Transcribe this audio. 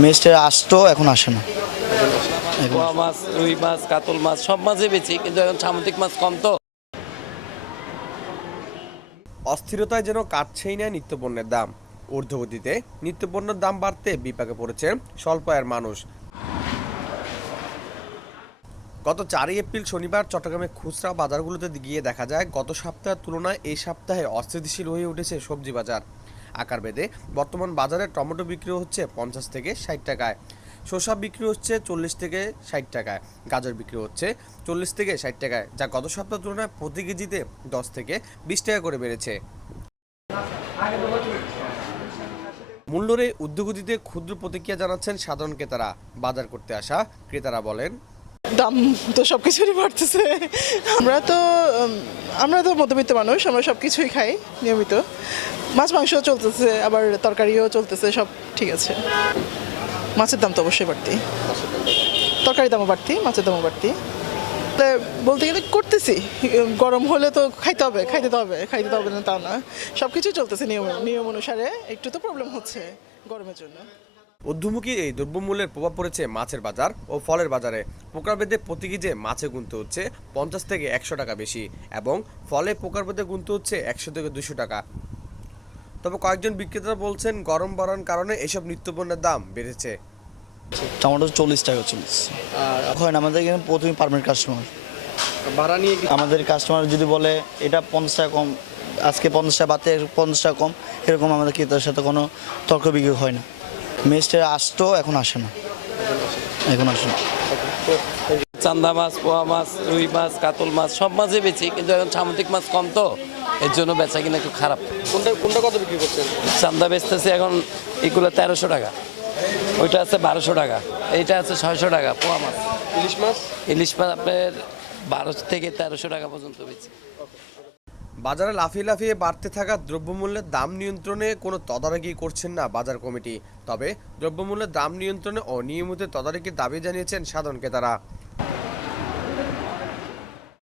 মেস্টে আসতো, এখন আসে না। পোয়া মাছ, রুই মাছ, কাতল মাছ সব মাছই বেচি, কিন্তু এখন সামুদ্রিক মাছ কম তো। অস্থিরতায় যেন কাটছেই না নিত্যপণ্যের দাম। ঊর্ধ্বগতিতে নিত্যপণ্যের দাম বাড়তে বিপাকে পড়েছে স্বল্প আয়ের মানুষ। গত 4 এপ্রিল শনিবার চট্টগ্রামে খুচরা বাজারগুলোতে গিয়ে দেখা যায় গত সপ্তাহের তুলনায় এই সপ্তাহে অস্থিতিশীল হয়ে উঠেছে সবজি বাজার। আকার ভেদে বর্তমান বাজারে টমেটো বিক্রি হচ্ছে 50 থেকে 60 টাকায়, শসা বিক্রি হচ্ছে 40 থেকে 60 টাকায়, গাজর বিক্রি হচ্ছে 40 থেকে 60 টাকায়, যা গত সপ্তাহের তুলনায় প্রতি কেজিতে 10 থেকে 20 টাকা করে বেড়েছে। মূল্যরে ঊর্ধ্বগতিতে ক্ষুদ্র প্রতিক্রিয়া জানাচ্ছেন সাধারণ ক্রেতারা। বাজার করতে আসা ক্রেতারা বলেন, দাম তো সব কিছুরই বাড়তেছে। আমরা তো মধ্যবিত্ত মানুষ, আমরা সব কিছুই খাই নিয়মিত। মাছ মাংসও চলতেছে, আবার তরকারিও চলতেছে, সব ঠিক আছে। মাছের দাম তো অবশ্যই বাড়তি, তরকারির দামও বাড়তি, মাছের দামও বাড়তি। বলতে গেলে করতেছি, গরম হলে তো খাইতে হবে না তা না, সব কিছুই চলতেছে নিয়ম অনুসারে। একটু তো প্রবলেম হচ্ছে গরমের জন্য। ঊর্ধ্বমুখী এই দ্রব্যমূল্যের প্রভাব পড়েছে মাছের বাজার ও ফলের বাজারে। প্রকারভেদে প্রতি কেজি মাছে গুনতে হচ্ছে 50 থেকে 100 টাকা বেশি, এবং ফলে প্রকারভেদে গুনতে হচ্ছে 100 থেকে 200 টাকা। তবে কয়েকজন বিক্রেতা বলছেন গরম বাড়ার কারণে এসব নিত্যপণ্যের দাম বেড়েছে। টমেটো 40 টাকা চলছে। হয় না, আমাদের এখানে প্রথমে পারমানেন্ট কাস্টমার। ভাড়া নিয়ে আমাদের কাস্টমার যদি বলে এটা 50 টাকা কম, আজকে 50 টাকা বাড়তে 50 টাকা কম, এরকম আমাদের ক্রেতার সাথে কোনো তর্ক বিক্রি হয় না। মেস্টে আসতো, এখন আসে না। চান্দা মাছ, পোয়া মাছ, রুই মাছ, কাতল মাছ সব মাছই বেচি, কিন্তু এখন সামুদ্রিক মাছ কম তো, এর জন্য বেচা কিনা একটু খারাপ। কোনটা কত বিক্রি করছেন? চান্দা বেচতেছে এখন এগুলো 1300 টাকা, ওইটা আছে 1200 টাকা, এইটা আছে 600 টাকা। পোয়া মাছ, ইলিশ মাছ আপনার 1200 থেকে 1300 টাকা পর্যন্ত বেচি। বাজারে লাফিয়ে লাফিয়ে বাড়তে থাকা দ্রব্যমূল্যের দাম নিয়ন্ত্রণে কোনো তদারকি করছেন না বাজার কমিটি। তবে দ্রব্যমূল্যের দাম নিয়ন্ত্রণে ও নিয়মিত তদারকির দাবি জানিয়েছেন সাধারণ ক্রেতারা।